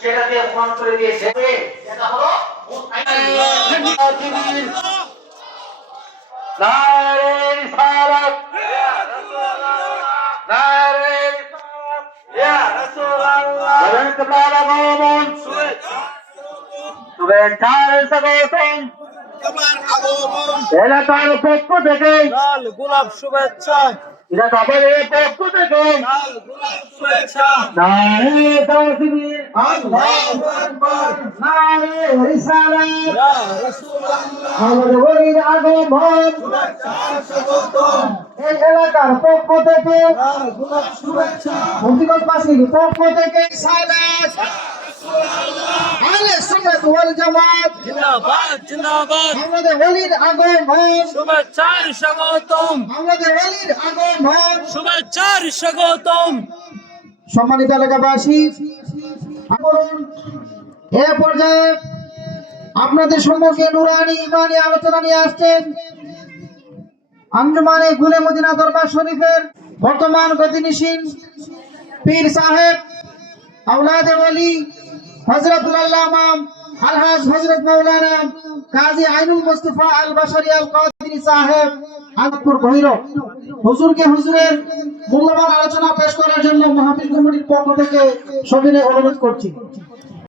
সেটা দিয়ে প্রমাণ করে দিয়েছে এটা হলো নারে রিসালাত ইয়া রাসূলুল্লাহ নারে রিসালাত ইয়া রাসূলুল্লাহ শুভেচ্ছার আগমন শুভেচ্ছার স্বাগতম তোমার আগমন এলাকার পক্ষ থেকে লাল গোলাপ শুভেচ্ছা এলাকার পক্ষ থেকে লাল গোলাপ শুভেচ্ছা নারে তাকবীর আল্লাহু আকবার নারে রিসালাত ইয়া রাসূলুল্লাহ আমাদের ওলির আগমন শুভেচ্ছা স্বাগতম এই এলাকার পক্ষ থেকে লাল গোলাপ শুভেচ্ছা মুক্তিগঞ্জবাসীর পক্ষ থেকে সালাত আহলে সুন্নাত ওয়াল জামাত জিন্দাবাদ জিন্দাবাদ আমাদের ওলির আগমন শুভেচ্ছার স্বাগতম আমাদের ওলির আগমন শুভেচ্ছার স্বাগতম সম্মানিত এলাকাবাসী আমরণ এ পর্যায়ে আপনাদের সম্মুখে নুরানি ইমানি আলোচনা নিয়ে আসছেন আঞ্জুমানে গুলে মদিনা দরবার শরীফের বর্তমান গতিনিশীন পীর সাহেব আওলাদে ওলি হযরতুল আল্লামা আলহাজ হযরত মাওলানা কাজী আইনুল মুস্তাফা আল বাশারি আল কাদেরী সাহেব আনন্দপুর ভৈরব হুজুরকে হুজুরের মূল্যবান আলোচনা পেশ করার জন্য মাহফিল কমিটির পক্ষ থেকে সবিনয় অনুরোধ করছি।